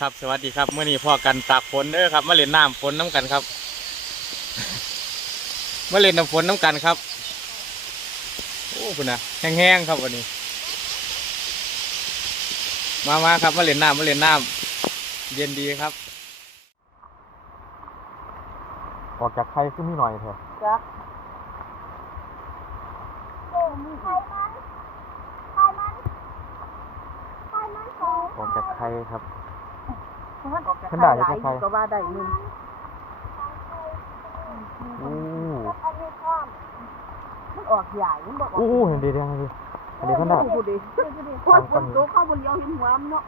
ครับสวัสดีครับเมื่อนี้พ่อกันตากฝนเด้อครับมาเล่นน้ำฝนน้ำกันครับมาเล่นน้ำฝนน้ำกันครับโอ้คุณนะแห้งๆครับวันนี้ มามาครับมาเล่นน้ำมาเล่นน้ำเย็นดีครับ ออกจากไข่ขึ้นมีหน่อยเถอะจักโอ้มีใครมันใครมันใครมันของออกจากไข่ครับ มันออกจากขนาดหลายจะใครก็ว่าได้หนึ่งอู้อันนี้พร้อมมันออกใหญ่มันบอกออกอู้เห็นดีเดียวเห็นดีเห็นดีขนาดพูดดิคนคนโตเข้าบนเลี้ยวเห็นหัวมันเนาะ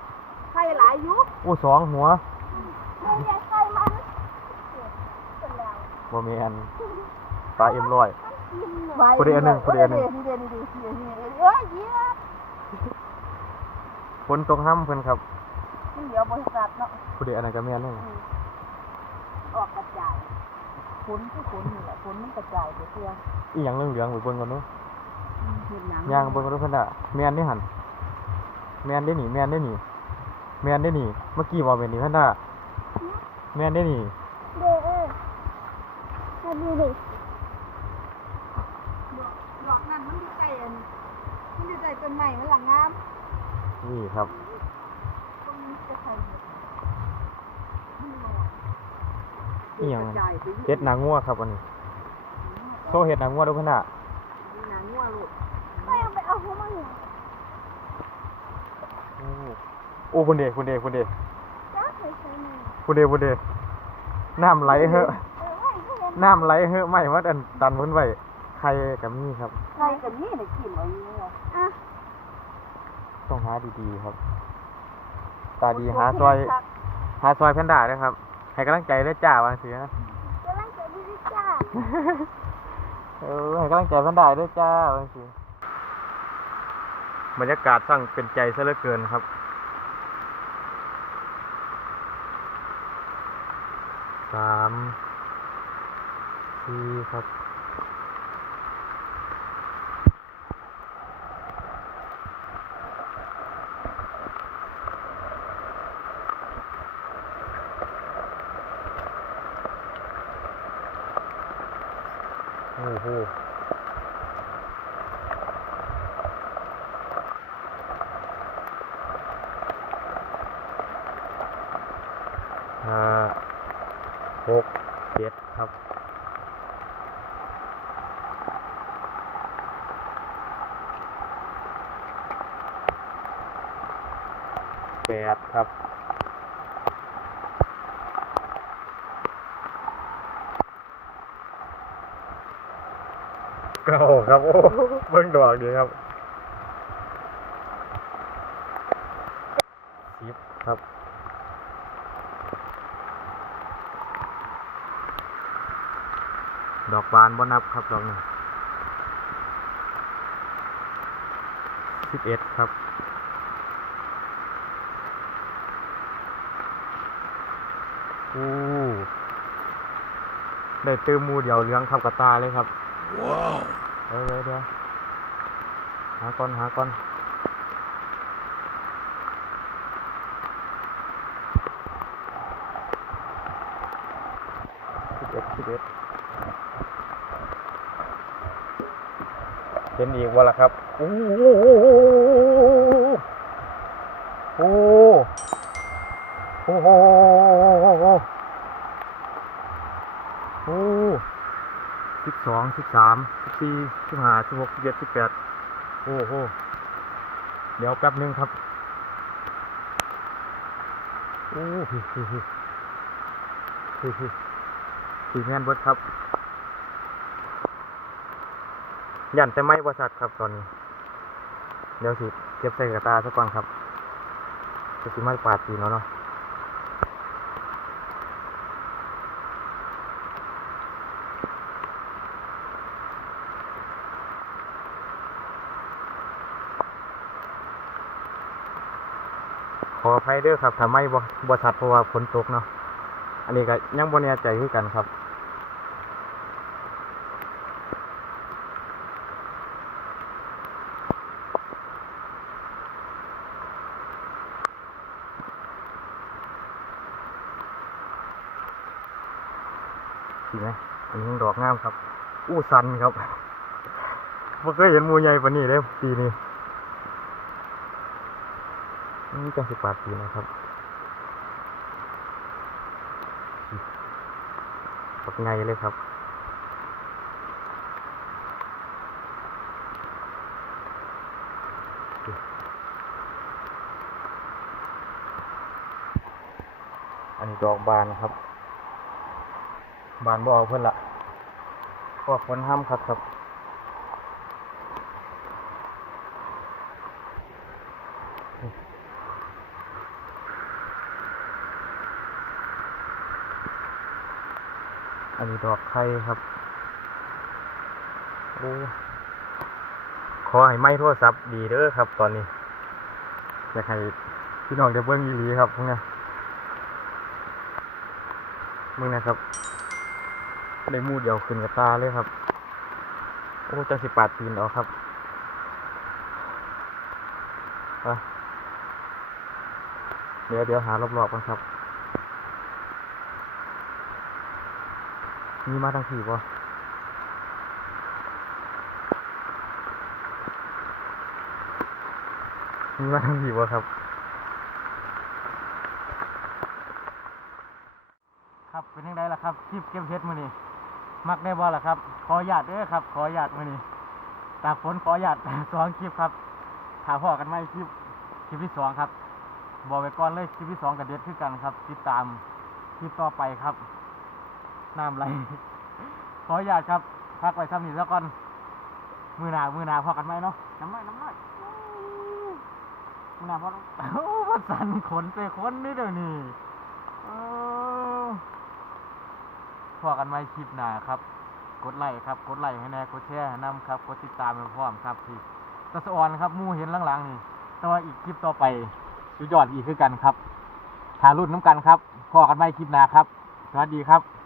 ใครหลายอยู่อู้สองหัวไม่ใช่ใครมันเป็นแล้วบ่มีอันปลาเอ็มร้อยไปพูดอีกอันหนึ่งพูดอีกอันหนึ่งนี่เดียวนี่เดียวนี่เดียวนี่เดียวเอ้ยเหี้ยฝนตกห้ำเพิ่นครับ มันเดี๋ยวบริษัทเนาะผู้ใดอันนั้นก็แม่นเลยออกกระจายฝนที่ฝนนี่แหละฝนมันกระจายไปเพื่ออีหยังเหลืองๆไปเบิ่งก่อนเนาะเห็นหนังย่างเบิ่งก่อนเนาะเพิ่นน่ะแม่นได้หั่นแม่นได้หนีแม่นได้หนีแม่นได้หนีเมื่อกี้บ่แม่นนี่เพิ่นน่ะแม่นได้หนีเด้อเออมาดูดิดอกนั้นมันอยู่ใต้อันมันอยู่ใต้ต้นไม้มันหลังงามนี่ครับตรง นี้จะใส่หมดอีหยังกระจายไปอยู่เฮ็ดหนังงัวครับอันนี้โซเฮ็ดหนังงัวเด้อเพิ่นน่ะมีหนังงัวลูกไม่เอาไปเอาหัวมันเนี่ยโอ้โอ้พุ่นเด้พุ่นเด้พุ่นเด้จ้าเคยใช้ไหมพุ่นเด้พุ่นเด้น้ำไหลเหอะเออไม่เคยน้ำไหลเหอะไม่ว่าอันดันเพิ่นไว้ไข่ก็มีครับใครกับนี่ในกินเอาอยู่เนี่ยอะต้องหาดีๆครับ ตาดีหาซอยหาซอยแพนด้าด้วยครับ ให้กำลังใจด้วยจ้าวางเสียนะกำลังจะดีจ้าเออให้กำลังใจแพนด้าด้วยจ้าวางเสียบรรยากาศสั่งเป็นใจซะเหลือเกินครับสามสี่ครับ โอ้โหห้าหกเจ็ดครับแปดครับ เก้ครับโอ้เบิ่งดอกดีครับสิบครับดอกบานบ่นับครับดอกนี้สิบเอ็ดครับอู้ได้ตื้มหมูเดียวเหลืองครับกระตาเลยครับ ว้าว เดี๋ยวเดี๋ยวหาก่อนหาก่อนสิบเอ็ดสิบเอ็ดเห็นอีกว่าล่ะครับโอ้โหโอ้โหโอ้โห สิบสองสิบสามสิบสี่สิบห้าสิบหกสิบเจ็ดสิบแปดโอ้โหเดี๋ยวแป๊บหนึงครับ โอ้ฮิฮิฮิฮิฮิสีแมนเบิดครับ ยันแต่ไม่บริษัทครับตอนนี้ เดี๋ยวสิเก็บใส่กระตาซะก่อนครับจะสิมาปาดตีเนาะเนาะ ขออภัยด้วยครับทำไมบริษัทเพราะว่าฝนตกเนาะอันนี้ก็ยังบ่แน่ใจคือกันครับสินะอันนี้ดอกงามครับ อู้สันครับบ่เคยเห็นมูใหญ่ปานนี้เลยปีนี้ นี่จังสิบแปดปีนะครับปักไงเลยครับอันนี้ดอกบานครับ บานบเอเพื่อนละพวกคนห้ามครับครับ อันนี้ดอกไข่ครับโอ้ขอให้ไม่โทรศัพท์ดีเด้อครับ ตอนนี้อยากให้พี่น้องจะเบิ้งอีหลีครับพวกนี้มึงนะครับได้มูดเดียวขึ้นกับตาเลยครับ โอ้จะสิบปาดตีนเอาครับเดี๋ยวเดี๋ยวหารอบๆกันครับ มีมาทั้งทีบ่มีมาทั้งทีบ่ครับ ครับเป็นยังไงล่ะครับคลิปเก็บเฮ็ดมื้อนี้มักได้บ่ล่ะครับ ขออนุญาตเด้อครับ ขออนุญาตมื้อนี้ตากฝนขออนุญาตสองคลิปครับถาพ่อกันไหมคลิปคลิปที่สองครับ บอกไว้ก่อนเลยคลิปที่สองกับเด็ดคือกันครับ ติดตามคลิปต่อไปครับ น้ำไหล ขออนุญาตครับ พักไว้ทำนี่แล้วก่อน มือหนามือหนาพอกันไหมเนาะ น้ำน้อยน้ำน้อยมือหนาพอโอ้มันสั่นขนไปขนนี่เดี๋ยวนี้เออพอกันไหมคลิปหนาครับ กดไลค์ครับ กดไลค์ให้แน่ กดแชร์ให้นำครับ กดติดตามไปพร้อมครับที่ตะสะออนครับหมูเห็นหลังๆนี่ แต่ว่าอีกคลิปต่อไปสุดยอดอีกคือกันครับทารุ่นน้ำกันครับพอกันไหมคลิปหนาครับ สวัสดีครับ